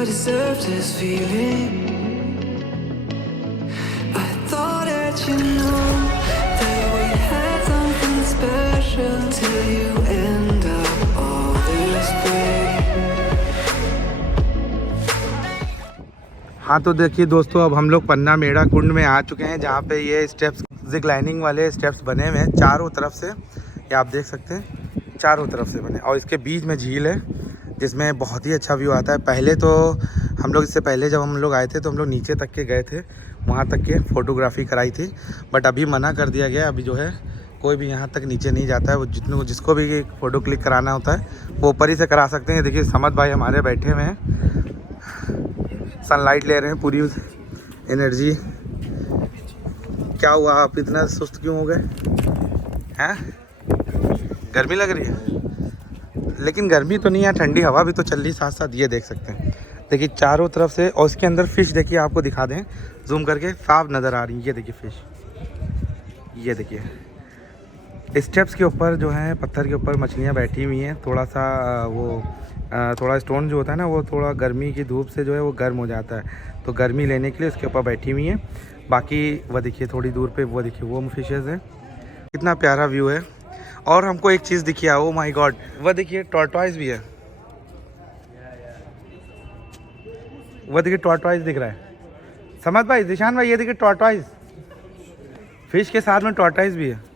I deserved this feeling. I thought that you know that we had something special till you end up all this way. हाँ तो देखिए दोस्तों, अब हम लोग पन्ना मेड़ा कुंड में आ चुके हैं, जहाँ पे ये स्टेप्स जिग लाइनिंग वाले स्टेप्स बने हुए हैं चारों तरफ से। ये आप देख सकते हैं चारों तरफ से बने, और इसके बीच में झील है जिसमें बहुत ही अच्छा व्यू आता है। पहले तो हम लोग, इससे पहले जब हम लोग आए थे तो हम लोग नीचे तक के गए थे, वहाँ तक के फ़ोटोग्राफी कराई थी, बट अभी मना कर दिया गया। अभी जो है कोई भी यहाँ तक नीचे नहीं जाता है। वो जिसको भी फ़ोटो क्लिक कराना होता है वो ऊपर ही से करा सकते हैं। देखिए समद भाई हमारे बैठे हुए हैं, सनलाइट ले रहे हैं पूरी एनर्जी। क्या हुआ, आप इतना सुस्त क्यों हो गए हैं? गर्मी लग रही है? लेकिन गर्मी तो नहीं है, ठंडी हवा भी तो चल रही साथ साथ। ये देख सकते हैं, देखिए चारों तरफ से, और इसके अंदर फ़िश देखिए, आपको दिखा दें जूम करके, साफ नज़र आ रही है। ये देखिए फ़िश, ये देखिए स्टेप्स के ऊपर जो है, पत्थर के ऊपर मछलियाँ बैठी हुई हैं। थोड़ा सा थोड़ा स्टोन जो होता है ना, वो थोड़ा गर्मी की धूप से जो है वो गर्म हो जाता है, तो गर्मी लेने के लिए उसके ऊपर बैठी हुई हैं। बाकी वह देखिए थोड़ी दूर पे वो देखिए वो फिशेज़ हैं। कितना प्यारा व्यू है। और हमको एक चीज़ दिखी है, ओ माय गॉड, वह देखिए टॉर्टॉइस भी है। वह देखिए टॉर्टॉइस दिख रहा है। समझ भाई, दिशान भाई, ये देखिए टॉर्टॉइस, फिश के साथ में टॉर्टॉइस भी है।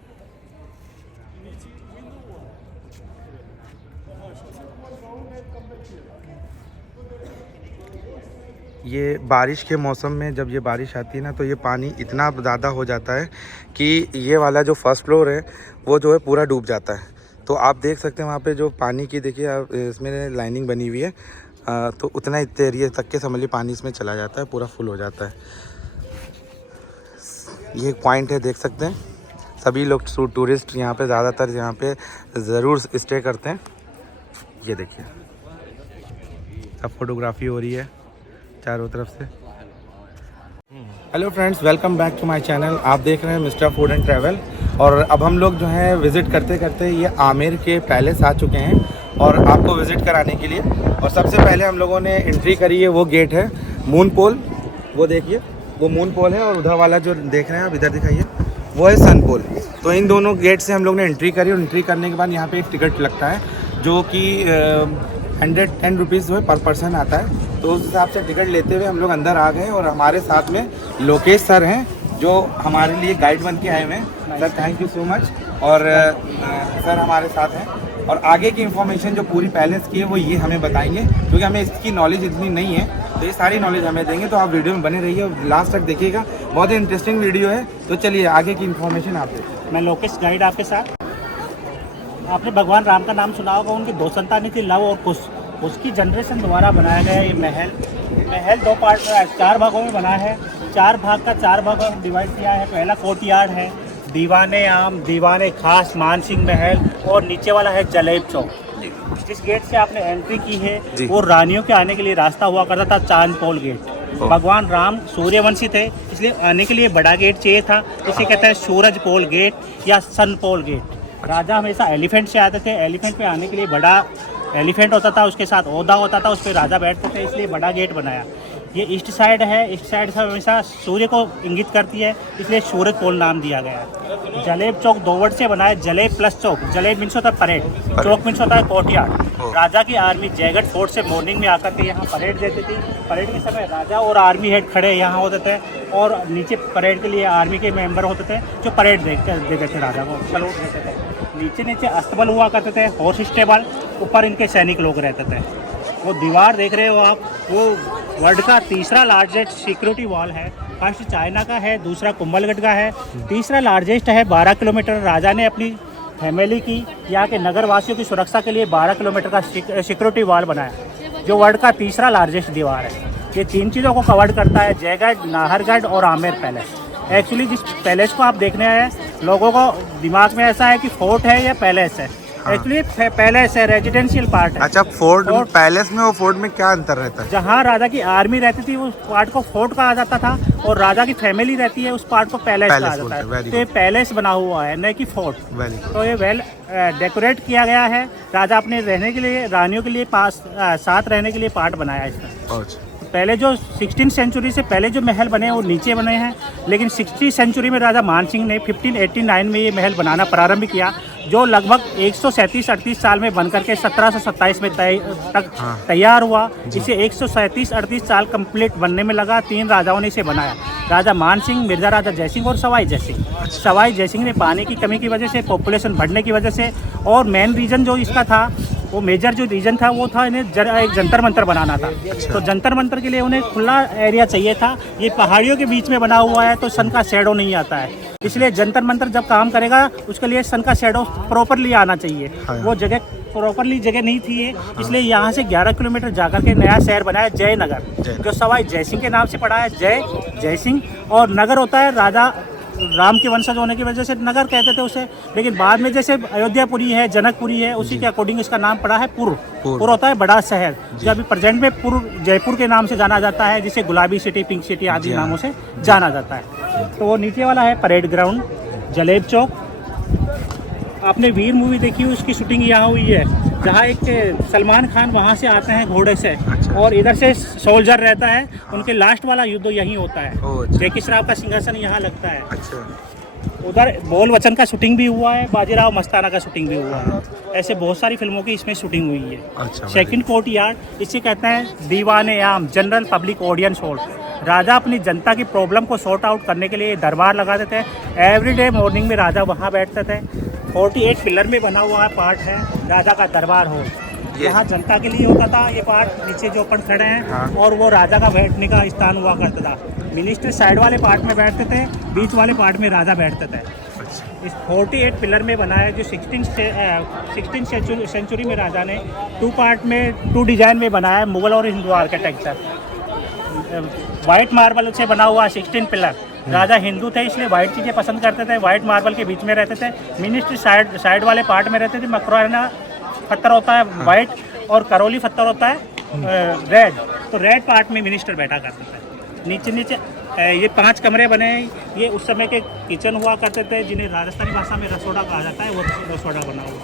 ये बारिश के मौसम में जब ये बारिश आती है ना, तो ये पानी इतना ज़्यादा हो जाता है कि ये वाला जो फर्स्ट फ्लोर है वो जो है पूरा डूब जाता है। तो आप देख सकते हैं वहाँ पे जो पानी की, देखिए आप, इसमें लाइनिंग बनी हुई है, तो उतना इतने एरिया तक के समझ लीजिए पानी इसमें चला जाता है, पूरा फुल हो जाता है। ये एक पॉइंट है, देख सकते हैं। सभी लोग टूरिस्ट यहाँ पे ज़्यादातर यहाँ पे ज़रूर स्टे करते हैं। ये देखिए सब फोटोग्राफी हो रही है चारों तरफ से। Hello friends, welcome back to my channel. आप देख रहे हैं मिस्टर फूड एंड ट्रैवल। और अब हम लोग जो है विज़िट करते करते ये आमेर के पैलेस आ चुके हैं, और आपको विज़िट कराने के लिए। और सबसे पहले हम लोगों ने एंट्री करी है, वो गेट है मून पोल, वो देखिए वो मून पोल है, और उधर वाला जो देख रहे हैं आप, इधर दिखाइए, वो है सन पोल। तो इन दोनों गेट से हम लोग ने एंट्री करी, और एंट्री करने के बाद यहाँ पर एक टिकट लगता है जो कि 110 रुपीज़ जो है पर पर्सन आता है। तो उस हिसाब से टिकट लेते हुए हम लोग अंदर आ गए, और हमारे साथ में लोकेश सर हैं जो हमारे लिए गाइड बन के आए हुए हैं। Sir thank you so much. और सर हमारे साथ हैं, और आगे की इन्फॉर्मेशन जो पूरी पैलेस की है वो ये हमें बताएंगे, क्योंकि हमें इसकी नॉलेज इतनी नहीं है, तो ये सारी नॉलेज हमें देंगे। तो आप वीडियो में बने रहिए और लास्ट तक देखिएगा, बहुत ही इंटरेस्टिंग वीडियो है। तो चलिए आगे की इन्फॉर्मेशन आप देखिए। मैं लोकेश गाइड आपके साथ। आपने भगवान राम का नाम सुना होगा, उनकी दो संतानें थी, लव और कुश। उसकी जनरेशन द्वारा बनाया गया ये महल 2 पार्ट में, 4 भागों में बना है। 4 भाग का 4 भागों में डिवाइड किया है। पहला कोर्टयार्ड है, दीवाने आम, दीवाने खास, मानसिंह महल, और नीचे वाला है जलेब चौक। जिस गेट से आपने एंट्री की है वो रानियों के आने के लिए रास्ता हुआ करता था, चांद पोल गेट। भगवान राम सूर्यवंशी थे, इसलिए आने के लिए बड़ा गेट चाहिए था, इसे कहते हैं सूरज पोल गेट या सन पोल गेट। राजा हमेशा एलिफेंट से आते थे, एलिफेंट पे आने के लिए बड़ा एलिफेंट होता था, उसके साथ ओहदा होता था, उस पर राजा बैठते थे, इसलिए बड़ा गेट बनाया। ये ईस्ट साइड है, ईस्ट साइड से हमेशा सूर्य को इंगित करती है, इसलिए सूरज पोल नाम दिया गया। जलेब चौक 2 वर्ड से बना है, जलेब प्लस चौक। जलेब मीन्स होता है परेड, चौक मीन्स होता है कोर्टयार्ड। राजा की आर्मी जयगढ़ फोर्ट से मॉर्निंग में आकर के यहाँ परेड देती थी। परेड के समय राजा और आर्मी हेड खड़े यहाँ होते थे, और नीचे परेड के लिए आर्मी के मेंबर होते थे जो परेड देते थे, राजा को सलूट देते थे। नीचे अस्तबल हुआ करते थे, हॉर्स स्टेबल, ऊपर इनके सैनिक लोग रहते थे। वो दीवार देख रहे हो आप, वो वर्ल्ड का तीसरा लार्जेस्ट सिक्योरिटी वॉल है। फर्स्ट चाइना का है, दूसरा कुंभलगढ़ का है, तीसरा लार्जेस्ट है 12 किलोमीटर। राजा ने अपनी फैमिली की, यहाँ के नगर वासियों की सुरक्षा के लिए 12 किलोमीटर का सिक्योरिटी वॉल बनाया, जो वर्ल्ड का तीसरा लार्जेस्ट दीवार है। ये 3 चीज़ों को कवर करता है, जयगढ़, नाहरगढ़ और आमेर पैलेस। एक्चुअली जिस पैलेस को आप देखने आए हैं, लोगों को दिमाग में ऐसा है कि फोर्ट है या पैलेस है, एक्चुअली पैलेस है, रेजिडेंशियल पार्ट है। अच्छा, फोर्ट फोर्ट- पैलेस में और फोर्ट में क्या अंतर रहता है? जहाँ राजा की आर्मी रहती थी उस पार्ट को फोर्ट कहा जाता था, और राजा की फैमिली रहती है उस पार्ट को पैलेस कहा पैलेस जाता बोलते हैं, है। very तो ये पैलेस बना हुआ है, न कि फोर्ट। Very good. तो ये वेल डेकोरेट किया गया है। राजा अपने रहने के लिए, रानियों के लिए साथ रहने के लिए पार्ट बनाया है इसका। अच्छा, पहले जो 16 सेंचुरी से पहले जो महल बने हैं वो नीचे बने हैं, लेकिन 60 सेंचुरी में राजा मानसिंह ने 1589 में ये महल बनाना प्रारंभ किया, जो लगभग 137-38 साल में बनकर के 1727 में तक तैयार हुआ। इसे 137-38 साल कंप्लीट बनने में लगा। 3 राजाओं ने इसे बनाया, राजा मानसिंह, मिर्जा राजा जयसिंह और सवाई जयसिंह। सवाई जयसिंह ने पानी की कमी की वजह से, पॉपुलेशन बढ़ने की वजह से, और मेन रीजन जो इसका था, वो मेजर जो रीजन था वो था इन्हें एक जंतर मंतर बनाना था। तो जंतर मंतर के लिए उन्हें खुला एरिया चाहिए था। ये पहाड़ियों के बीच में बना हुआ है तो सन का शैडो नहीं आता है, इसलिए जंतर मंतर जब काम करेगा उसके लिए सन का शैडो प्रॉपरली आना चाहिए। वो जगह प्रॉपरली जगह नहीं थी ये, इसलिए यहाँ से 11 किलोमीटर जाकर के नया शहर बनाया जयनगर, जो सवाई जयसिंह के नाम से पड़ा है। जय सिंह, और नगर होता है राजा राम के वंशज होने की वजह से नगर कहते थे उसे, लेकिन बाद में जैसे अयोध्यापुरी है, जनकपुरी है, उसी के अकॉर्डिंग इसका नाम पड़ा है पुर। पुर होता है बड़ा शहर, जो अभी प्रेजेंट में जयपुर के नाम से जाना जाता है, जिसे गुलाबी सिटी, पिंक सिटी आदि नामों से जाना जाता है। तो वो नीचे वाला है परेड ग्राउंड, जलेब चौक। आपने वीर मूवी देखी, उसकी शूटिंग यहाँ हुई है, जहाँ एक सलमान खान वहाँ से आते हैं घोड़े से, और इधर से सोल्जर रहता है, उनके लास्ट वाला युद्ध यहीं होता है। जैकी श्रॉफ का सिंहासन यहाँ लगता है। उधर बोल वचन का शूटिंग भी हुआ है, बाजीराव मस्ताना का शूटिंग भी हुआ है। ऐसे बहुत सारी फिल्मों की इसमें शूटिंग हुई है। सेकंड कोर्ट यार्ड, इसे कहते हैं दीवाने आम, जनरल पब्लिक ऑडियंस हॉल। राजा अपनी जनता की प्रॉब्लम को सॉर्ट आउट करने के लिए दरबार लगाते थे। एवरीडे मॉर्निंग में राजा वहाँ बैठते थे। 48 पिलर में बना हुआ पार्ट है राजा का दरबार हॉल। यहाँ जनता के लिए होता था ये पार्ट, नीचे जो अपन खड़े हैं, और वो राजा का बैठने का स्थान हुआ करता था। मिनिस्टर साइड वाले पार्ट में बैठते थे, बीच वाले पार्ट में राजा बैठते थे। इस 48 पिलर में बना है, जो 16 सेंचुरी में राजा ने 2 पार्ट में 2 डिजाइन में बनाया है, मुगल और हिंदू आर्किटेक्चर। वाइट मार्बल से बना हुआ 16 पिलर। राजा हिंदू थे इसलिए वाइट चीज़ें पसंद करते थे, वाइट मार्बल के बीच में रहते थे। मिनिस्ट्री साइड वाले पार्ट में रहते थे। मकराना पत्थर होता है वाइट, और करौली पत्थर होता है रेड। तो रेड पार्ट में मिनिस्टर बैठा करते थे। नीचे ये 5 कमरे बने हैं। ये उस समय के किचन हुआ करते थे, जिन्हें राजस्थानी भाषा में रसोड़ा कहा जाता है। वो रसोड़ा बना हुआ।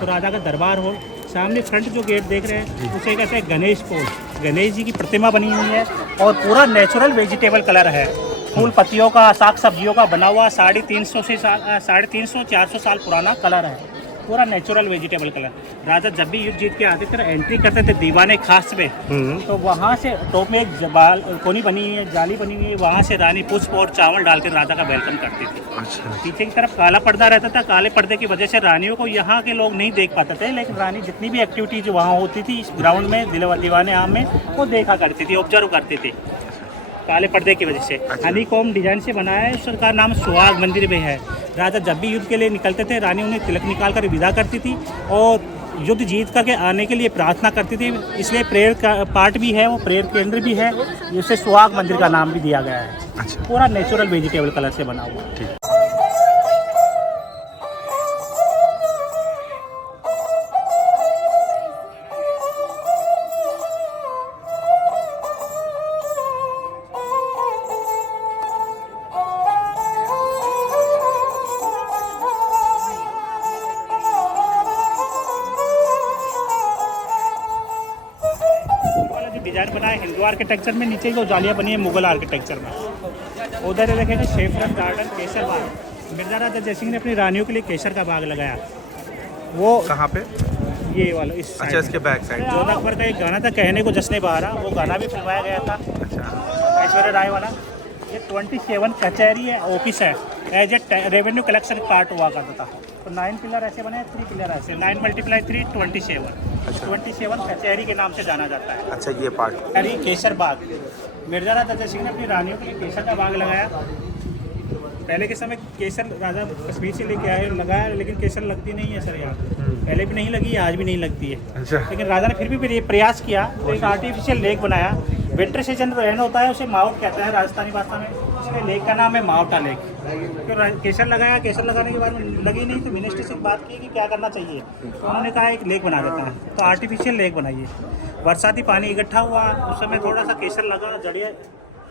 तो राजा का दरबार हॉल, सामने फ्रंट जो गेट देख रहे हैं उसे कहते हैं गणेश पोल। गणेश जी की प्रतिमा बनी हुई है, और पूरा नेचुरल वेजिटेबल कलर है। फूल पत्तियों का, साग सब्जियों का बना हुआ 350-400 साल पुराना कलर है। पूरा नेचुरल वेजिटेबल कलर। राजा जब भी युद्ध जीत के आते थे, एंट्री करते थे दीवाने खास में, तो वहाँ से टॉप में एक कोनी बनी हुई है, जाली बनी हुई है, वहाँ से रानी पुष्प और चावल डालकर राजा का वेलकम करती थी। पीछे की तरफ काला पर्दा रहता था। काले पर्दे की वजह से रानियों को यहाँ के लोग नहीं देख पाते थे, लेकिन रानी जितनी भी एक्टिविटीज वहाँ होती थी इस ग्राउंड में, दीवाने आम में, वो देखा करती थी, ऑब्जर्व करती थी काले पर्दे की वजह से। हनीकॉम डिजाइन से बनाया है। उसका नाम सुहाग मंदिर में है। राजा जब भी युद्ध के लिए निकलते थे, रानी उन्हें तिलक निकाल कर विदा करती थी, और युद्ध जीत करके आने के लिए प्रार्थना करती थी। इसलिए प्रेयर का पार्ट भी है, वो प्रेयर केंद्र भी है, जिससे सुहाग मंदिर का नाम भी दिया गया है। पूरा नेचुरल वेजिटेबल कलर से बना हुआ। डिजाइन बना है हिंदू आर्किटेक्चर में, नीचे जो जालियाँ बनी है मुगल आर्किटेक्चर में। उधर देखेंगे शेफरन गार्डन, केसर बाग। मिर्जा राजा जयसिंह ने अपनी रानियों के लिए केसर का बाग लगाया। वो कहाँ पे? ये वाला इस अच्छा, इसके बैक साइड। जोधा अकबर का एक गाना था, कहने को जश्न बहारा, वो गाना भी फिल्माया गया था। ऐश्वर्या राय वाला। ये 27 कचहरी है, ऑफिस है, as a revenue collection part हुआ करता था। तो 9 पिलर ऐसे बने हैं, 3 पिलर ऐसे, 9 × 3 27। 27 कचहरी के नाम से जाना जाता है। अच्छा, ये पार्ट अरे केसर बाग। मिर्जा राजा जयसिंह ने अपनी रानियों के लिए केसर का बाग लगाया। पहले के समय केसर राजा कश्मीर से लेके आए, लगाया, लेकिन केसर लगती नहीं है सर यहाँ। पहले भी नहीं लगी, आज भी नहीं लगती है। अच्छा। लेकिन राजा ने फिर भी प्रयास किया, तो एक आर्टिफिशियल लेक बनाया। विंटर सीजन रेन होता है, उसे माउट कहते हैं राजस्थानी भाषा में। इसके लेक का नाम है मावटा लेक। तो केसर लगाया, केसर लगाने के बाद में लगी नहीं तो मिनिस्टर से बात की कि क्या करना चाहिए, तो उन्होंने कहा एक लेक बना देता है, तो आर्टिफिशियल लेक बनाइए। बरसाती पानी इकट्ठा हुआ, उस समय थोड़ा सा केसर लगा, जड़ियाँ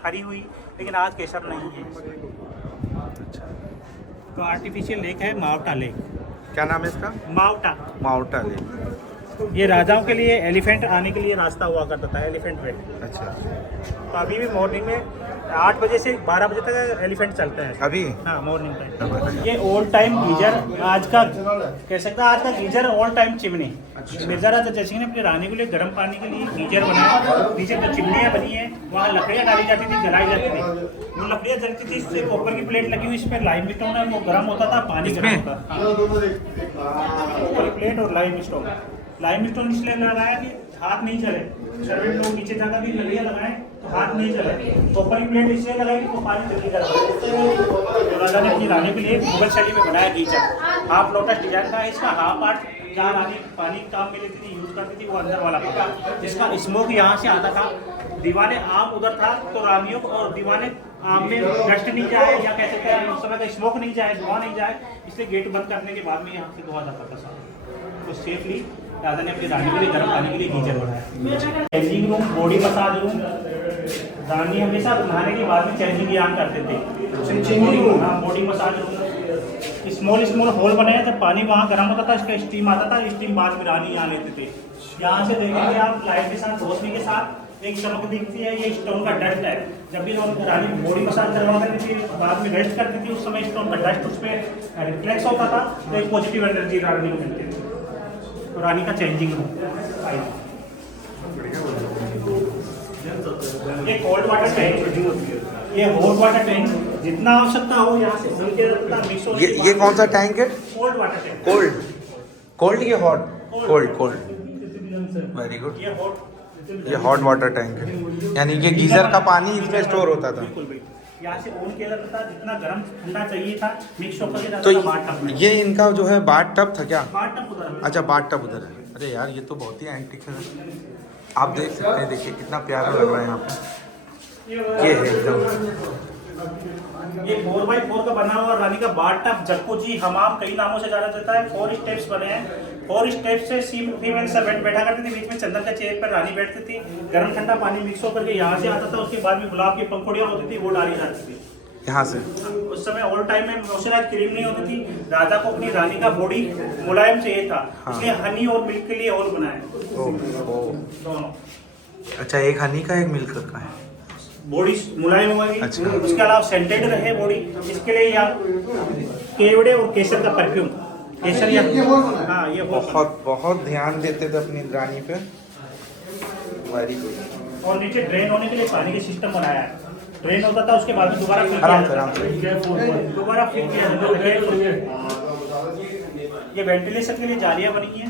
हरी हुई, लेकिन आज केसर नहीं है। तो आर्टिफिशियल लेक है मावटा लेक। क्या नाम है इसका? मावटा। माउंटा लेक। ये राजाओं के लिए एलिफेंट आने के लिए रास्ता हुआ करता था, एलिफेंट वे। अच्छा, तो अभी भी मॉर्निंग में 8 बजे से 12 बजे तक एलिफेंट चलता है अभी? हाँ, मॉर्निंग टाइम। ये ओल्ड टाइम गीजर, आज का कह सकता है आज का geyser old time chimney. Mirza Raja Jaisingh ने अपनी रानी के लिए गर्म पानी के लिए गीजर बनाया। नीचे जो चिमनियाँ बनी है वहाँ लकड़ियाँ डाली जाती थी, जलाई जाती थी। वो लकड़ियाँ जलती थी, इससे कॉपर की प्लेट लगी हुई, इस पर लाइम स्टोन है, वो गर्म होता था, पानी गर्म होता था। कॉपर की प्लेट और लाइम स्टोन। लाइम स्टोन इसलिए लगाया कि हाथ नहीं चले, सर्वेंट लोग नीचे जाकर भी लकड़ियाँ लगाएं तो हाथ नहीं चले। कॉपर की प्लेट इसलिए लगाई कि वो पानी जल्दी गर्म। राजा ने अपनी रानी के लिए मुगल शैली में बनाया गीजर। हाफ लोटस डिजाइन का है इसका, हाफ पार्ट जहाँ रानी पानी काम में लेती थी, यूज करती थी, वो अंदर वाला पार्ट। इसका स्मोक यहाँ से आता था, दीवाने आम उधर था, तो रानियों को और दीवाने आम में डस्ट नहीं जाए, या कह सकते हैं उस समय का स्मोक नहीं जाए, धुआं नहीं जाए, इसलिए गेट बंद करने के बाद में यहाँ से धुआं जाता था सारा। तो सेफली राजा ने अपनी रानी के लिए गर्म पानी के लिए गीजर बनाया। Changing room, body massage room, रानी हमेशा नहाने के बाद में चेंजिंग यहाँ करते थे। चेंजिंग रूम, हाँ, body massage room. Small hole बने हैं, जब पानी वहाँ गर्म होता था, इसका स्टीम आता था, स्टीम बाद में रानी यहाँ लेते थे। यहाँ से देखेंगे आप लाइट के साथ, रोशनी के साथ एक चमक दिखती है, ये स्टोन का डस्ट है। जब भी रानी बॉडी मसाज करवा करती थी, बाद में रेस्ट करती थी, उस समय स्टोन का डस्ट उस पर रिफ्लेक्स होता था, तो एक पॉजिटिव एनर्जी रानी को मिलती थी। तो रानी का चेंजिंग रूम। ये कोल्ड वाटर टैंक, ये हॉट वाटर टैंक, जितना आवश्यकता हो यहाँ से भूल के मिक्स हो। ये कौन सा टैंक है? Cold water tank. Cold, cold या hot? Cold, cold, very good. ये हॉट, ये हॉट वाटर टैंक है, यानी कि गीजर का पानी इसमें स्टोर होता था। बिल्कुल। यहाँ से ऑन किया जाता था, जितना गर्म ठंडा चाहिए था मिक्स होकर के जाता तो था बाथ टब में। ये इनका जो है बाथ टब था क्या? बाथ टब उधर है। अच्छा, बाथ टब उधर है। अरे यार, ये तो बहुत ही एंटिक है। आप देख सकते हैं, देखिए कितना प्यारा लग रहा है यहाँ पे। ये है एकदम, ये 4x4 का बना हुआ रानी का बाथ टब, जक्कुजी, हमाम कई नामों से जाना जाता है। 4 स्टेप्स बने हैं। 4 स्टेप्स से फीमेल सर्वेंट बैठा करती थी, बीच में चंदन का चेयर पर रानी बैठती थी। गर्म ठंडा पानी मिक्स होकर के यहाँ से आता था, उसके बाद में गुलाब की पंखुड़ियाँ होती थी, वो डाली जाती थी यहाँ से। उस समय ऑल टाइम में मॉइस्चराइज क्रीम नहीं होती थी। राजा को अपनी रानी का बॉडी मुलायम चाहिए था, इसलिए हनी और मिल्क के लिए और बनाया दोनों। अच्छा, एक हनी का, एक मिल्क का है। बॉडी मुलायम होगी। अच्छा। उसके अलावा सेंटेड रहे बॉडी, इसके लिए या केवड़े और केसर का परफ्यूम, केसर या हाँ, ये बहुत बहुत ध्यान देते थे अपनी रानी पे। Very good. और नीचे ड्रेन होने के लिए पानी का सिस्टम बनाया है। ड्रेन होता था, उसके बाद में दोबारा फिल आराम से, किया आराम से। दोबारा फिल किया जाता। ये वेंटिलेशन के लिए जालियां बनी हैं।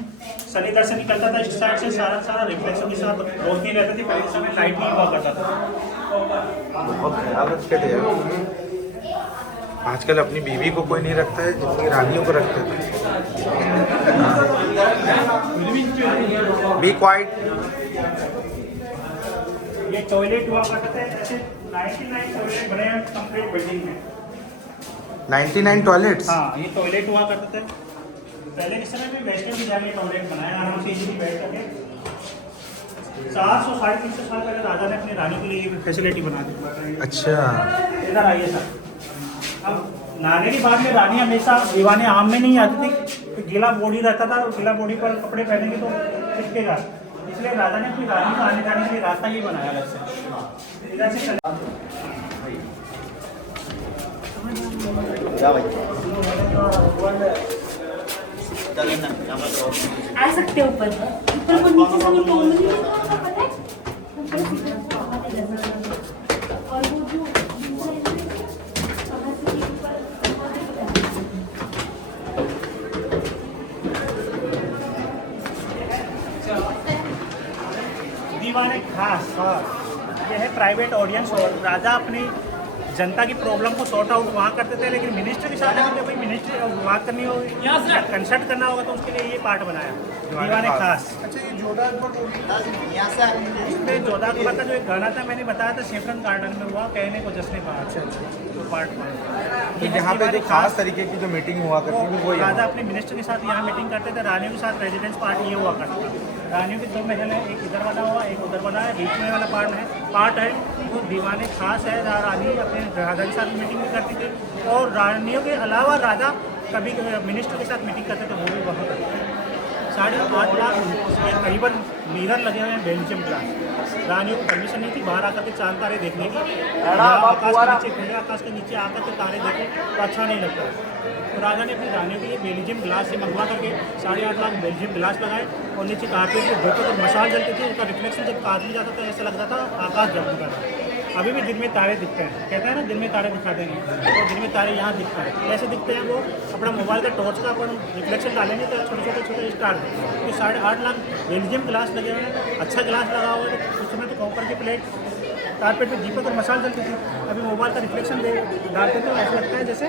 सनी दर से निकलता था इस साइड से, सारा रिफ्लेक्शन के साथ रोशनी रहती थी। पहले समय लाइट नहीं हुआ करता था। बहुत ख्याल रखते थे यार। आजकल अपनी बीवी को कोई नहीं रखता है जितनी रानियों को रखते थे। B quite. ये टॉयलेट हुआ करते थे, ऐसे 99 टॉयलेट बने हैं कंप्लीट बिल्डिंग में। 99 टॉयलेट्स? हाँ, ये टॉयलेट हुआ करते थे। पहले के समय में वेस्टर्न डिजाइन में टॉयलेट बनाया, आराम से इजीली बैठ करके। 400 साढ़े 300 साल पहले राजा ने अपनी रानी के लिए ये फैसिलिटी बना दी। अच्छा, इधर आइए सर। अब नहाने के बाद में रानी हमेशा दीवाने आम में नहीं आती थी, तो गीला बॉडी रहता था, गीला बॉडी पर कपड़े पहनेंगे तो चिपकेगा, इसलिए राजा ने अपनी रानी को आने जाने के लिए रास्ता ये बनाया अलग से। इधर से आ सकते हो ऊपर को नीचे से नीचे उंगली पता है ऊपर से और वो जो दीवाने खास और यह है प्राइवेट ऑडियंस हॉल। राजा अपनी जनता की प्रॉब्लम को सॉर्ट आउट वहाँ करते थे, लेकिन मिनिस्टर के साथ अगर कोई मिनिस्टर बात करनी होगी या कंसल्ट करना होगा तो उसके लिए ये पार्ट बनाया दीवाने खास। इसमें जोधा अकबर का जो एक गाना था मैंने बताया था सेफ्रन गार्डन में हुआ, कहने को जश्न बात तो पार्ट तो यहाँ पे जो खास तरीके की जो मीटिंग हुआ करती थी वो राजा अपने मिनिस्टर के साथ यहाँ मीटिंग करते थे, रानियों के साथ रेजिडेंस पार्ट ये हुआ करता था। रानियों के 2 महल है, एक इधर बना हुआ एक उधर बना है, बीच में वाला पार्ट है वो दीवाने खास है जहाँ रानी अपने राजा के साथ मीटिंग भी करती थी, और रानियों के अलावा राजा कभी मिनिस्टर के साथ मीटिंग करते थे वो भी वहाँ करते थे। 8.5 लाख करीबन मिरर लगे हुए हैं बेल्जियम ग्लास। रानियों को परमिशन नहीं थी बाहर आकर के चांद तारे देखने की, आकाश के नीचे खुले आकाश के नीचे आकर के तारे देखे तो अच्छा नहीं लगता। तो राजा ने अपनी रानियों के लिए बेल्जियम ग्लास से मंगवा करके 8.5 लाख बेल्जियम ग्लास लगाए, और नीचे कारपेट के धोखे पर मसाल जलती थी, उसका रिफ्लेक्शन जब काट लिया जाता था ऐसा लगता था आकाश जगमगा था। अभी भी दिन में तारे दिखते हैं, कहते हैं ना दिन में तारे दिखा देंगे, तो दिन में तारे यहाँ दिखते हैं। कैसे दिखते हैं वो अपना मोबाइल का टॉर्च का अपन रिफ्लेक्शन डालेंगे तो छोटे स्टार दिखते हैं। तो 8.5 लाख बेल्जियम ग्लास लगे हुए हैं, अच्छा ग्लास लगा हुआ है, तो उस समय तो ऊपर की प्लेट कारपेट पे दीपक और मसाल जलती थी, अभी मोबाइल का रिफ्लेक्शन डालते थे ऐसा लगता है जैसे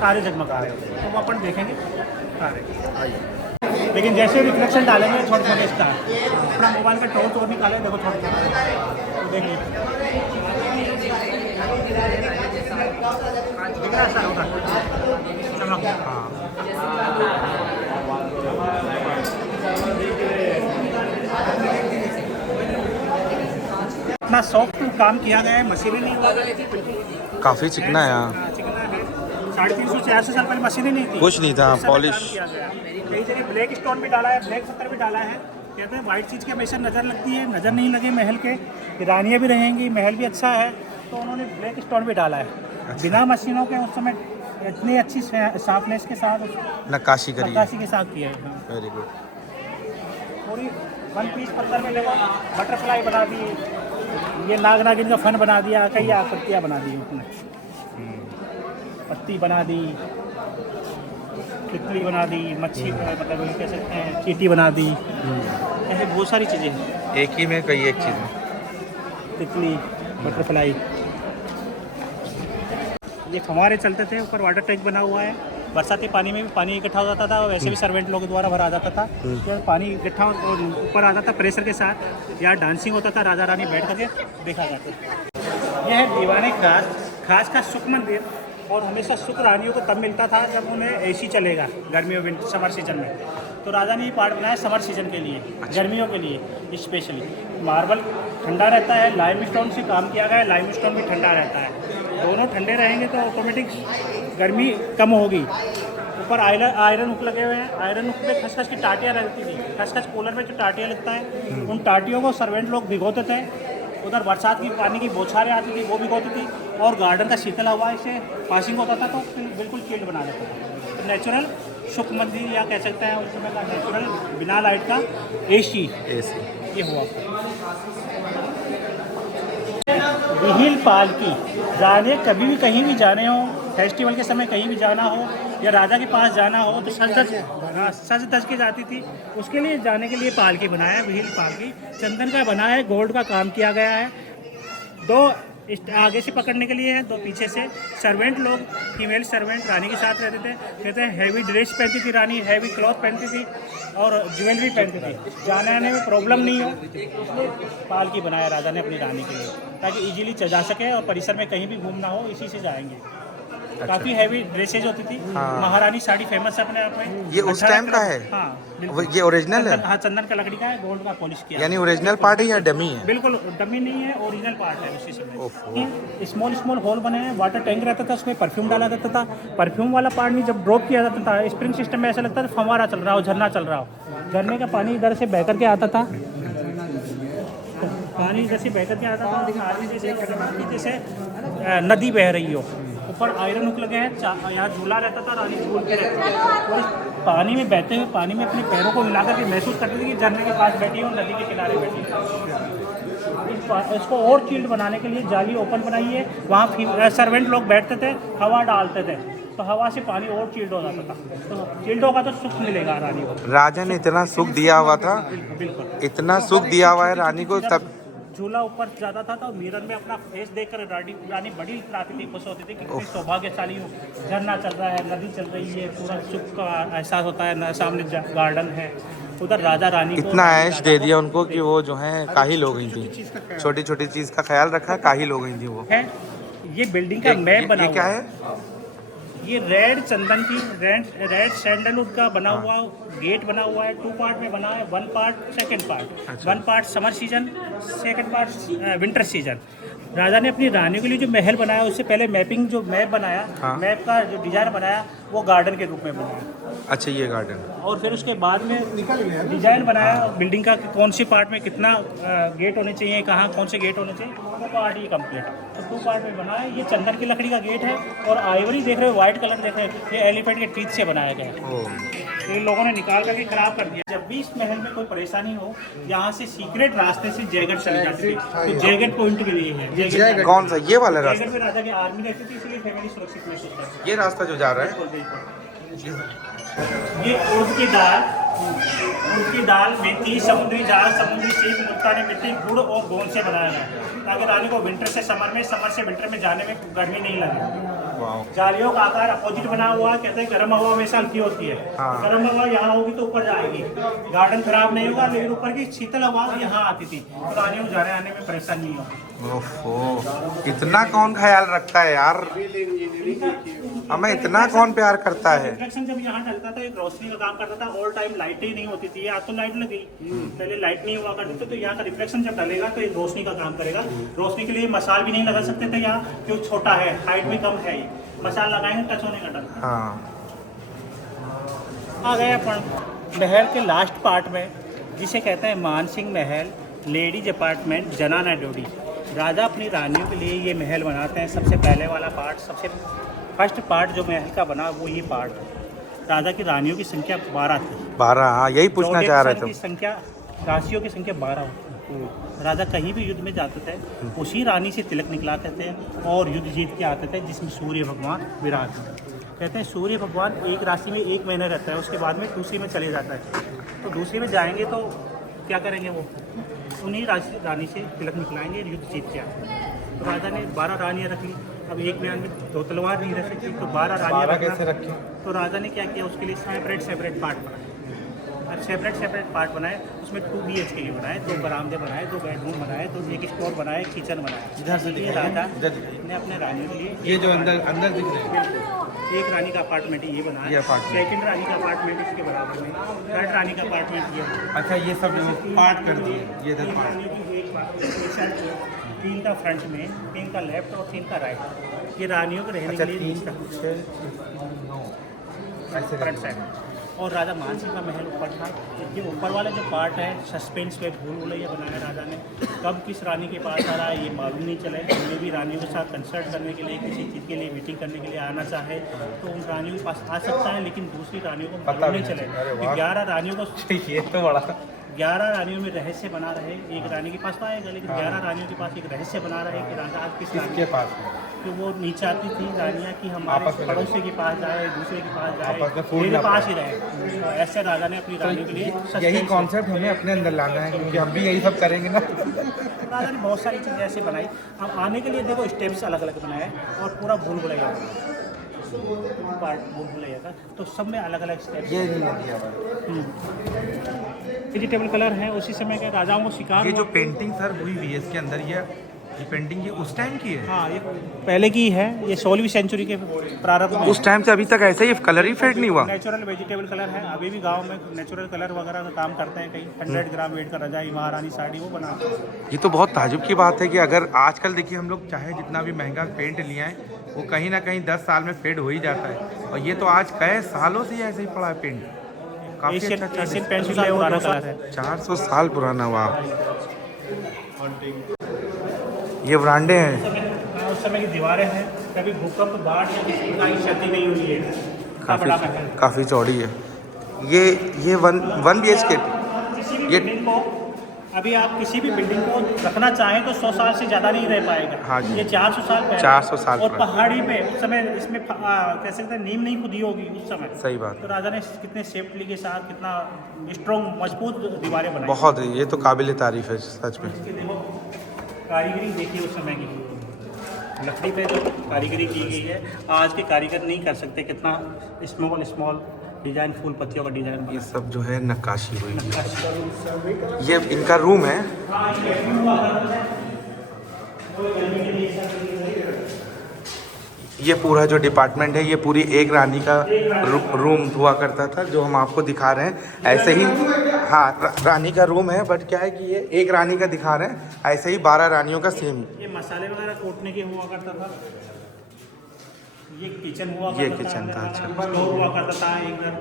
तारे जगमगा रहे हो, तो वो अपन देखेंगे तारे। लेकिन जैसे रिफ्लेक्शन डालेंगे छोटे स्टार, अपना मोबाइल का टॉर्च और निकाले देखो छोटे तो देखिए दिख रहा है सर होगा चमक। इतना सॉफ्ट काम किया गया है, मशीनें नहीं हुआ काफ़ी चिकना है यहाँ, 350-400 साल पहले मशीनें नहीं थी, कुछ नहीं था, पॉलिश। कई जगह ब्लैक स्टोन भी डाला है, ब्लैक पत्थर भी डाला है। कहते हैं वाइट चीज़ की हमेशा नज़र लगती है, नज़र नहीं लगे महल के, रानियाँ भी रहेंगी, महल भी अच्छा है, तो उन्होंने ब्लैक स्टोन भी डाला है। अच्छा। बिना मशीनों के उस समय इतनी अच्छी शार्पनेस के साथ नक्काशी करी है। नक्काशी के साथ किया है। Very good. पूरी 1 पीस पत्थर में देखो बटरफ्लाई बना दी, ये नाग नागिन का फन बना दिया, कई आकृतियाँ बना दी उसने, पत्ती बना दी, तितली बना दी, मच्छी मतलब ये कह सकते हैं चींटी बना दी, ऐसे बहुत सारी चीज़ें हैं। एक ही में कई एक चीज़, तितली, बटरफ्लाई, ये फव्वारे चलते थे, ऊपर वाटर टैंक बना हुआ है, बरसाती पानी में भी पानी इकट्ठा हो जाता था, और वैसे भी सर्वेंट लोगों द्वारा भरा जाता था, तो पानी इकट्ठा और ऊपर आ जाता था प्रेशर के साथ, यहाँ डांसिंग होता था, राजा रानी बैठ करके देखा करते थे। यह है दीवाने खास का सुख मंदिर, और हमेशा सुख रानियों को तब मिलता था जब उन्हें एसी चलेगा गर्मियों विंटर समर सीजन में, तो राजा ने ये पार्ट बनाया समर सीजन के लिए, गर्मियों के लिए स्पेशली। मार्बल ठंडा रहता है, लाइम स्टोन से काम किया गया है, लाइम स्टोन भी ठंडा रहता है, दोनों ठंडे रहेंगे तो ऑटोमेटिक गर्मी कम होगी। ऊपर आयरन हुक लगे हुए हैं, आयरन हुक पे खसखस की टाटियाँ रहती थी, खसखस कूलर में जो टाटियाँ लगता है उन टाटियों को सर्वेंट लोग भिगोते थे, उधर बरसात की पानी की बौछारें आती थी वो भिगोती थी, और गार्डन का शीतल हवा से पासिंग होता था तो बिल्कुल चिल्ड बना देता था। तो नेचुरल सुख मंदिर या कह सकते हैं उस समय का नेचुरल बिना लाइट का एसी ये हुआ। व्हील पालकी, जाने कभी भी कहीं भी जाने हो, फेस्टिवल के समय कहीं भी जाना हो या राजा के पास जाना हो तो सज धज के जाती थी, उसके लिए जाने के लिए पालकी बनाया है। व्हील पालकी चंदन का बना है, गोल्ड का काम किया गया है, 2 आगे से पकड़ने के लिए है, 2 पीछे से। सर्वेंट लोग फीमेल सर्वेंट रानी के साथ रहते थे, कहते हैं हैवी ड्रेस पहनती थी रानी, हैवी क्लॉथ पहनती थी और ज्वेलरी पहनती थी, जाने आने में प्रॉब्लम नहीं हो, इसलिए पालकी बनाया राजा ने अपनी रानी के लिए, ताकि इजीली जा सके और परिसर में कहीं भी घूमना हो इसी से जाएंगे। अच्छा। काफ़ी हैवी ड्रेसेज होती थी। हाँ। महारानी साड़ी फेमस है अपने आप में। ये उस टाइम का है? हाँ, ये ओरिजिनल है? हाँ, चंदन का लकड़ी का है, गोल्ड का पॉलिश किया, यानी ओरिजिनल पार्ट है या डमी है? बिल्कुल डमी नहीं है, ओरिजिनल पार्ट है उसी समय। स्मॉल होल बने हैं, वाटर टैंक रहता था, उसमें परफ्यूम डाला जाता था, परफ्यूम वाला पानी जब ड्रॉप किया जाता था स्प्रिंग सिस्टम में ऐसा लगता था फव्वारा चल रहा हो, झरना चल रहा हो, झरने का पानी इधर से बह करके आता था, पानी इधर से बह करके आता था, जैसे नदी बह रही हो। ऊपर आयरन हुक लगे हैं, यहाँ झूला रहता था, रानी झूल के रहती थी, और पानी में बहते हुए पानी में अपने पैरों को मिला करके महसूस करती थी कि झरने के पास बैठी हो, नदी के किनारे बैठी हो। इसको और चिल्ड बनाने के लिए जाली ओपन बनाई है, वहाँ सर्वेंट लोग बैठते थे, हवा डालते थे, तो हवा से पानी और चिल्ड हो जाता था, तो चिल्ड होगा तो सुख मिलेगा रानी को। राजा ने इतना सुख दिया हुआ था, बिल्कुल इतना सुख दिया हुआ है रानी को, तब झूला ऊपर जाता था तो मिरर में अपना फेस देखकर रानी बड़ी इतराती थी, खुश होती थी कि कितनी सौभाग्यशाली हूँ, झरना चल रहा है, नदी चल रही है, पूरा सुख का एहसास होता है, सामने गार्डन है। उधर राजा रानी को इतना ऐश दे दिया उनको कि वो जो है काहिल हो गई थी, छोटी छोटी चीज का ख्याल रखा, काहिल हो गई थी वो है। ये बिल्डिंग का मैप बना ये क्या हुआ है? ये रेड चंदन की रेड सैंडलवुड का बना हुआ गेट बना हुआ है। 2 पार्ट में बना है, 1 पार्ट सेकंड पार्ट। अच्छा। 1 part summer season, second part winter season. राजा ने अपनी रानी के लिए जो महल बनाया उससे पहले मैपिंग जो मैप बनाया, हाँ। मैप का जो डिजाइन बनाया वो गार्डन के रूप में बनाया। अच्छा ये गार्डन। और फिर उसके बाद में डिजाइन बनाया बिल्डिंग का कि कौन सी पार्ट में कितना गेट होने चाहिए, कहाँ कौन से गेट होने चाहिए, वो पार्ट ही कंप्लीट। तो 2 पार्ट में बना है। ये चंदन की लकड़ी का गेट है और आइवरी देख रहे हो, व्हाइट कलर देख रहे हो, ये एलिफेंट के टीथ से बनाया गया है। ओ, ये लोगों ने निकाल करके खराब कर दिया। जब भी इस महल में कोई परेशानी हो, यहाँ से सीक्रेट रास्ते से जैगट चली जाती थी। तो जैगट पॉइंट के लिए है। जैगट कौन सा ये वाला रास्ता? जैगट में राजा की आर्मी रहती थी, इसलिए फैमिली सुरक्षित महसूस करती ये रास्ता जो जा रहा है थी। ये उड़द की दाल मेथी, समुद्री जाल, समुद्री सीप, मुल्तानी मिट्टी, गुड़ और गोंद से बनाया है ताकि रानी को विंटर से समर में, समर से विंटर में जाने में गर्मी नहीं लगे। जालियों का आकार अपोजिट बना हुआ है। कहते हैं गर्म हवा हमेशा हल्की होती है। हाँ। गर्म हवा यहाँ होगी तो ऊपर जाएगी, गार्डन खराब नहीं होगा, लेकिन ऊपर की शीतल हवा यहाँ आती थी तो रानियों को जाने आने में परेशानी नहीं होगी। ओफो, इतना कौन ख्याल रखता है यार, हमें इतना कौन प्यार करता है। रिफ्लेक्शन जब यहाँ डलता था एक रोशनी का काम करता था। ऑल टाइम लाइटें ही नहीं होती थी, आज तो लाइट लगी, पहले लाइट नहीं हुआ करती थी। तो यहाँ का रिफ्लेक्शन जब डलेगा तो एक रोशनी का काम करेगा। रोशनी के लिए मसाल भी नहीं लगा सकते थे यहाँ, क्यों छोटा है, हाइट भी कम है, मसाल लगाएंगे टच होने का डर। हाँ। आ गए अपन महल के लास्ट पार्ट में, जिसे कहते हैं मानसिंह महल, लेडीज अपार्टमेंट, जनाना डोडी। राजा अपनी रानियों के लिए ये महल बनाते हैं। सबसे पहले वाला पार्ट, सबसे फर्स्ट पार्ट जो महल का बना वो ये पार्ट है। राजा की रानियों की संख्या 12 थी। 12, हाँ यही पूछना चाह रहे थे। की संख्या, राशियों की संख्या 12 होती है। राजा कहीं भी युद्ध में जाते थे, उसी रानी से तिलक निकलाते थे और युद्ध जीत के आते थे, जिसमें सूर्य भगवान विराजमान। कहते हैं सूर्य भगवान एक राशि में 1 महीना रहता है, उसके बाद में दूसरी में चले जाता है। तो दूसरी में जाएंगे तो क्या करेंगे, वो उन्हीं रानी से तिलक निकलाएंगे, युद्ध जीत के आते हैं। तो राजा ने 12 रानियाँ रख ली। अब एक म्यान में 2 तलवार नहीं रह सकती, तो 12 रानियाँ कैसे रखी? तो राजा ने क्या किया, उसके लिए सेपरेट पार्ट बनाए। अब सेपरेट पार्ट बनाए, उसमें 2 BHK के बनाए, 2 बरामदे बनाए, 2 बेडरूम बनाए, 2 एक स्टोर बनाए, किचन बनाए। इधर से राजा ने अपने रानियों के लिए, ये जो अंदर दिख रहे हैं, एक रानी का अपार्टमेंट ये बना है, सेकंड रानी का अपार्टमेंट इसके बराबर में, थर्ड रानी का अपार्टमेंट ये। अच्छा, ये सब पार्ट कर दिए, ये 3 का फ्रंट में, 3 का लेफ्ट और 3 का राइट। ये रानियों के रहने के लिए फ्रंट साइड। और राजा मानसिंह का महल ऊपर था। ये ऊपर वाला जो पार्ट है सस्पेंस पे भूल भुलैया बनाया राजा ने। कब किस रानी के पास आ रहा है ये मालूम नहीं चले। हमने भी रानियों के साथ कंसल्ट करने के लिए, किसी चीज़ के लिए मीटिंग करने के लिए आना चाहे तो उन रानियों के पास आ सकता है, लेकिन दूसरी रानियों को मालूम नहीं चले कि 11 रानियों को, ये तो बड़ा 11 रानियों में रहस्य बना रहे। एक रानी के पास तो आएगा, लेकिन 11 रानियों के पास एक रहस्य बना रहे कि राजा आज किस रानी के पास है। तो वो नहीं चाहती थी रानियाँ कि हमारे पड़ोसी के पास जाए, दूसरे के पास जाए, मेरे पास ही रहे। तो ऐसे राजा ने अपनी रानियों के लिए यही कॉन्सेप्ट हमें अपने अंदर लाना है, क्योंकि हम भी यही सब करेंगे ना। राजा ने बहुत सारी चीज़ें ऐसे बनाई। अब आने के लिए देखो स्टेप्स अलग अलग बनाए और पूरा भूल भुलैया पार्ट भूल भुलैया था, तो सब में अलग अलग स्टेप्स। वेजिटेबल कलर है उसी समय के राजाओं को शिकार। ये जो पेंटिंग सर हुई हुई है इसके अंदर, ये पेंटिंग ये उस टाइम की है? हाँ, ये पहले की है। ये 16वीं सेंचुरी के प्रारंभ में। उस टाइम से अभी तक ऐसे ही कलर ही फेड नहीं हुआ? नेचुरल वेजिटेबल कलर है। अभी भी गांव में नेचुरल कलर वगैरह का काम करते हैं। कहीं 100 ग्राम वेट का रजाई, महारानी साड़ी वो बनाते हैं। ये तो बहुत ताजुब की बात है कि अगर आजकल देखिए हम लोग चाहे जितना भी महंगा पेंट लिए हैं, वो कहीं ना कहीं 10 साल में फेड हो ही जाता है, और ये तो आज कई सालों से ऐसे ही पड़ा है पेंट। काफी अच्छा एशियन पेंसिल है, पुराना कलर है। 400 साल पुराना। वाह, ये वरांडे हैं। उस समय की दीवारें हैं। कभी भूकंप, बाढ़ या किसी प्रकार की क्षति नहीं हुई है। काफ़ी चौड़ी है। ये 1 BHK। किसी भी बिल्डिंग को, अभी आप किसी भी बिल्डिंग को रखना चाहें तो 100 साल से ज़्यादा नहीं रह पाएगा। हाँ जी। ये 400 साल पहले। 400 साल और पहाड़ी पे उस समय इसमें कह सकते हैं नींव नहीं खुदी होगी उस समय। सही बात। तो राजा ने कितने सेफ्टी के साथ, कितना स्ट्रॉन्ग मजबूत दीवारें बनाई। बहुत, ये तो काबिल तारीफ है सच में। देखो कारीगरी देखिए उस समय की लकड़ी पे जो कारीगरी की गई है, आज के कारीगर नहीं कर सकते। कितना स्मॉल डिजाइन, फूल पत्तियों का डिजाइन। ये सब जो है नक्काशी हुई है। ये इनका रूम है। ये पूरा जो डिपार्टमेंट है, ये पूरी एक रानी का रूम हुआ करता था, जो हम आपको दिखा रहे हैं। ऐसे ही हाँ, रानी का रूम है, बट क्या है कि ये एक रानी का दिखा रहे हैं, ऐसे ही 12 रानियों का सेम। ये मसाले वगैरह कूटने के हुआ करता था। ये किचन हुआ करता ये किचन था। अच्छा, स्टोर हुआ करता था इधर।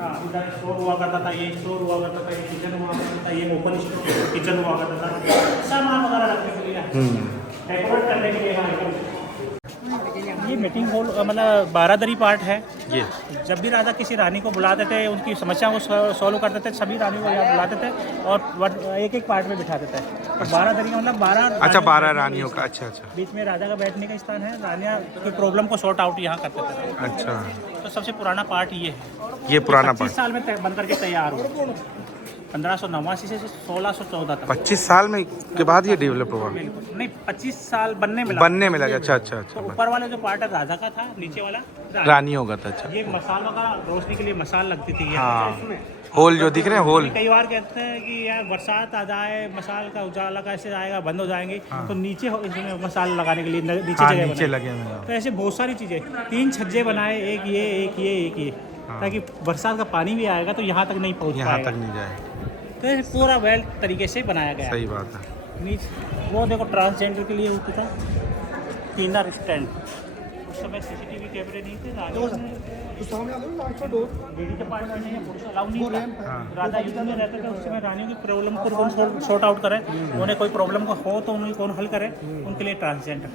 हाँ, इधर स्टोर हुआ करता था, ये स्टोर हुआ करता था, ये किचन हुआ करता था, ये ओपन किचन हुआ करता था, सामान वगैरह रखने के लिए, डेकोरेट करने के लिए। ये मीटिंग हॉल मतलब 12 दरी पार्ट है। ये जब भी राजा किसी रानी को बुलाते थे, उनकी समस्याओं को सॉल्व करते थे, सभी रानी को यहाँ बुलाते थे और एक एक पार्ट में बिठाते थे। तो 12 दरी मतलब 12। अच्छा, 12 रानियों का। अच्छा अच्छा। बीच में राजा का बैठने का स्थान है। रानियाँ की प्रॉब्लम को सॉर्ट आउट यहाँ करते थे। अच्छा, तो सबसे पुराना पार्ट ये है। ये पुराना 25 साल में बन करके तैयार हुआ। 1589 से 1614 तक। 25 साल में के बाद ये डेवलप हुआ? नहीं, 25 साल बनने में लगा। अच्छा अच्छा अच्छा। तो ऊपर वाला जो पार्ट है राजा का था, नीचे वाला रानियों का था। अच्छा, ये मसाल वगैरह रोशनी के लिए मसाल लगती थी। हाँ, होल जो दिख रहे हैं, होल। कई बार कहते हैं कि यार बरसात आ जाए, मसाल का उजाला कैसे आएगा, बंद हो जाएंगे। तो नीचे इसमें मसाल लगाने के लिए नीचे जगह नीचे लगे हुए हैं। तो ऐसे बहुत सारी चीज़ें, 3 छज्जे बनाए, एक ये, ताकि बरसात का पानी भी आएगा तो यहाँ तक नहीं पहुँच पाएगा, यहाँ तक नहीं जाए। तो ऐसे पूरा वेल तरीके से बनाया गया। सही बात है। नीचे वो देखो ट्रांसजेंडर के लिए होता था तीनर स्टैंड। उस समय CCTV कैमरे नहीं थे। लेडी डिपार्टमेंट में पुरुष अलाउ नहीं था। राजा युद्ध में रहते थे, उस समय रानियों की प्रॉब्लम को कौन सॉर्ट आउट करे, उन्हें कोई प्रॉब्लम को हो तो उन्हें कौन हल करे, उनके लिए ट्रांसजेंडर।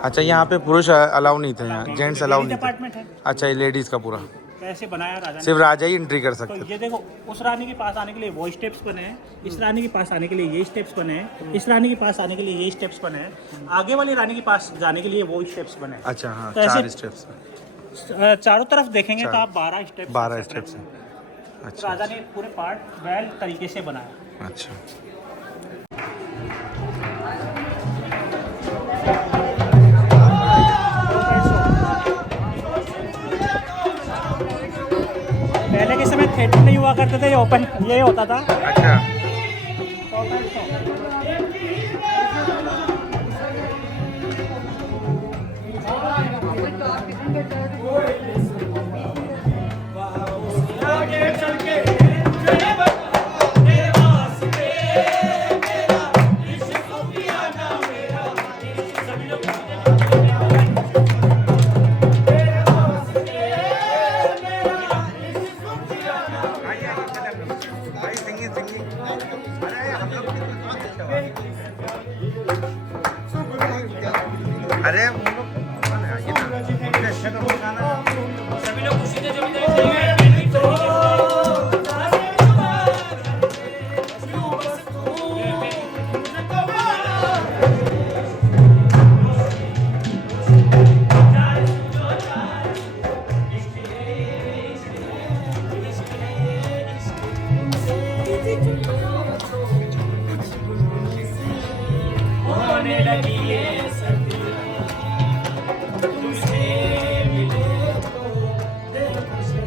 अच्छा, यहाँ पे पुरुष अलाउ नहीं थे, यहाँ जेंट्स अलाउ नहीं थे। डिपार्टमेंट है। अच्छा, ये लेडीज़ का पूरा कैसे बनाया राजा ने? सिर्फ राजा ही एंट्री कर सकते तो थे। ये देखो, उस रानी के पास आने के लिए वो स्टेप्स बने हैं, इस रानी के पास आने के लिए ये स्टेप्स बने हैं, इस रानी के पास आने के लिए ये स्टेप्स बने हैं, आगे वाली रानी के पास जाने के लिए वो स्टेप्स बने हैं। अच्छा, हाँ, तो ऐसे 4 स्टेप्स। चारों तरफ देखेंगे तो आप 12 स्टेप्स। 12 स्टेप्स हैं। अच्छा राजा ने पूरे पार्ट वेल तरीके से बनाया। अच्छा। पहले के समय थिएटर नहीं हुआ करते थे, ये ओपन ये होता था। अच्छा, अरे सभी लोग खुशी से जो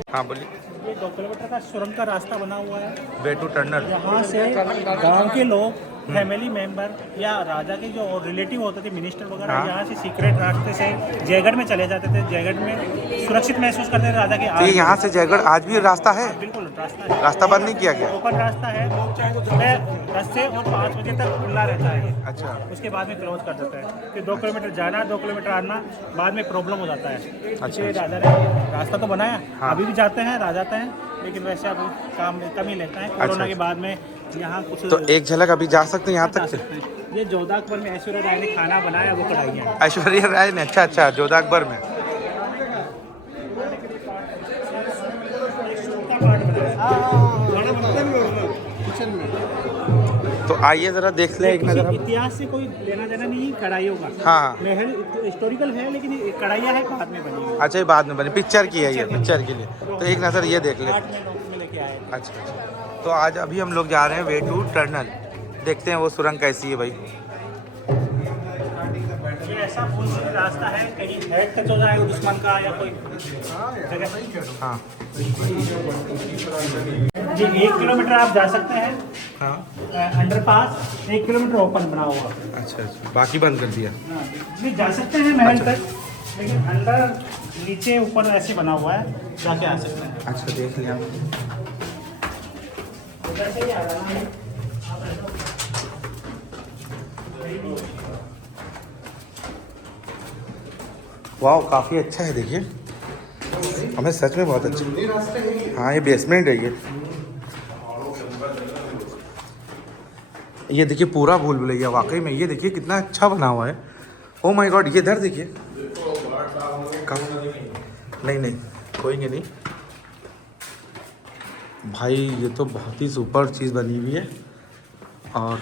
हाँ बोलिए। ये 2 किलोमीटर का सुरंग का रास्ता बना हुआ है। Way to tunnel. यहाँ से गांव के लोग, फैमिली मेंबर या राजा के जो रिलेटिव होते थे, मिनिस्टर वगैरह, यहाँ से सीक्रेट रास्ते से जयगढ़ में चले जाते थे। जयगढ़ में सुरक्षित महसूस करते थे राजा के। तो यहाँ से जयगढ़ आज भी रास्ता है? बिल्कुल रास्ता है। रास्ता बंद नहीं किया गया? ओपन रास्ता है। सुबह 10 से और 5 बजे तक खुला रहता है। अच्छा, उसके बाद में क्लोज कर देता है। फिर 2 किलोमीटर जाना, 2 किलोमीटर आना, बाद में प्रॉब्लम हो जाता है। इसलिए राजा ने रास्ता तो बनाया। अभी भी जाते हैं, जाते हैं, लेकिन वैसे अब काम कम ही लेता है। कोरोना के बाद में यहाँ कुछ तो एक झलक अभी जा सकते हैं यहाँ तक से? ये जोधा अकबर में ऐश्वर्या राय ने खाना बनाया, वो कढ़ाइयाँ। ऐश्वर्या राय ने? अच्छा अच्छा, जोधा अकबर में। तो आइए जरा देख लें एक नजर। इतिहास से कोई लेना देना नहीं कढ़ाइयों का। हाँ, महल हिस्टोरिकल है, लेकिन कढ़ाइयाँ है बाद में बनी हुई। अच्छा, ये बाद में बनी, पिक्चर की है ये, पिक्चर के लिए। तो एक नज़र ये देख ले। 8 में लेके आए। अच्छा अच्छा। तो आज अभी हम लोग जा रहे हैं वे टू टनल। देखते हैं वो सुरंग कैसी है भाई। ऐसा कौन सा रास्ता है कहीं हेड टच हो जाएगा दुश्मन का या कोई जगह? हाँ जी 1 किलोमीटर आप जा सकते हैं हाँ। अंडरपास, 1 किलोमीटर ओपन बना हुआ। अच्छा अच्छा, बाकी बंद कर दिया। हाँ, जी जा सकते हैं महल तक, लेकिन अंदर नीचे ऊपर ऐसे बना हुआ है, जाके आ सकते हैं। अच्छा देख लिया। उधर से ही आ रहा है। वाह काफ़ी अच्छा है, देखिए हमें सच में बहुत अच्छा। हाँ ये बेसमेंट है ये देखिए पूरा भूल भुलैया वाकई में, ये देखिए कितना अच्छा बना हुआ है। ओ माय गॉड, ये इधर देखिए। नहीं नहीं कोई नहीं भाई, ये तो बहुत ही सुपर चीज़ बनी हुई है। और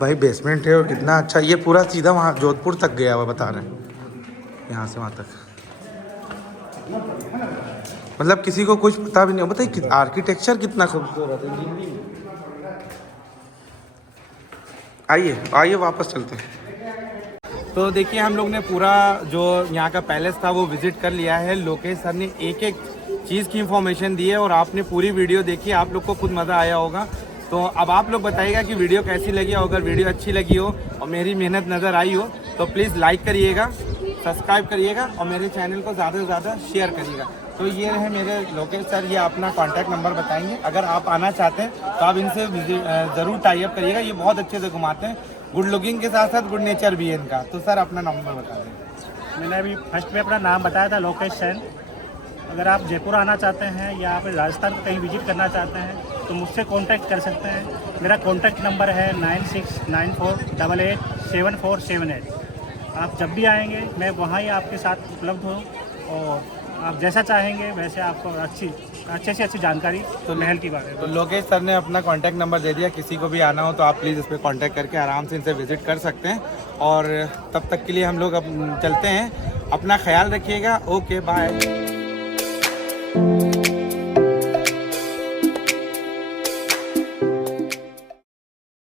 भाई बेसमेंट है और कितना अच्छा, ये पूरा सीधा वहाँ जोधपुर तक गया हुआ बता रहे हैं, यहाँ से वहाँ तक। मतलब किसी को कुछ पता भी नहीं, बताइए आर्किटेक्चर कितना खूबसूरत है। आइए आइए वापस चलते हैं। तो देखिए हम लोग ने पूरा जो यहाँ का पैलेस था वो विजिट कर लिया है। लोकेश सर ने एक एक चीज़ की इंफॉर्मेशन दी है और आपने पूरी वीडियो देखी, आप लोग को खुद मज़ा आया होगा। तो अब आप लोग बताइएगा कि वीडियो कैसी लगी, और अगर वीडियो अच्छी लगी हो और मेरी मेहनत नज़र आई हो तो प्लीज़ लाइक करिएगा, सब्सक्राइब करिएगा और मेरे चैनल को ज़्यादा से ज़्यादा शेयर करिएगा। तो ये रहे मेरे लोकेश सर, ये अपना कॉन्टैक्ट नंबर बताएंगे। अगर आप आना चाहते हैं तो आप इनसे ज़रूर टाई अप करिएगा, ये बहुत अच्छे से घुमाते हैं। गुड लुकिंग के साथ साथ गुड नेचर भी है इनका। तो सर अपना नंबर बता दें। मैंने अभी फर्स्ट में अपना नाम बताया था, लोकेश सेन। अगर आप जयपुर आना चाहते हैं या आप राजस्थान को कहीं विजिट करना चाहते हैं तो मुझसे कांटेक्ट कर सकते हैं। मेरा कांटेक्ट नंबर है 9694887478। आप जब भी आएंगे मैं वहाँ ही आपके साथ उपलब्ध हूँ, और आप जैसा चाहेंगे वैसे आपको अच्छे से अच्छी जानकारी तो महल की बात है। तो लोकेश सर ने अपना कांटेक्ट नंबर दे दिया, किसी को भी आना हो तो आप प्लीज़ इस पर कांटेक्ट करके आराम से इनसे विजिट कर सकते हैं। और तब तक के लिए हम लोग अब चलते हैं, अपना ख्याल रखिएगा। Okay bye.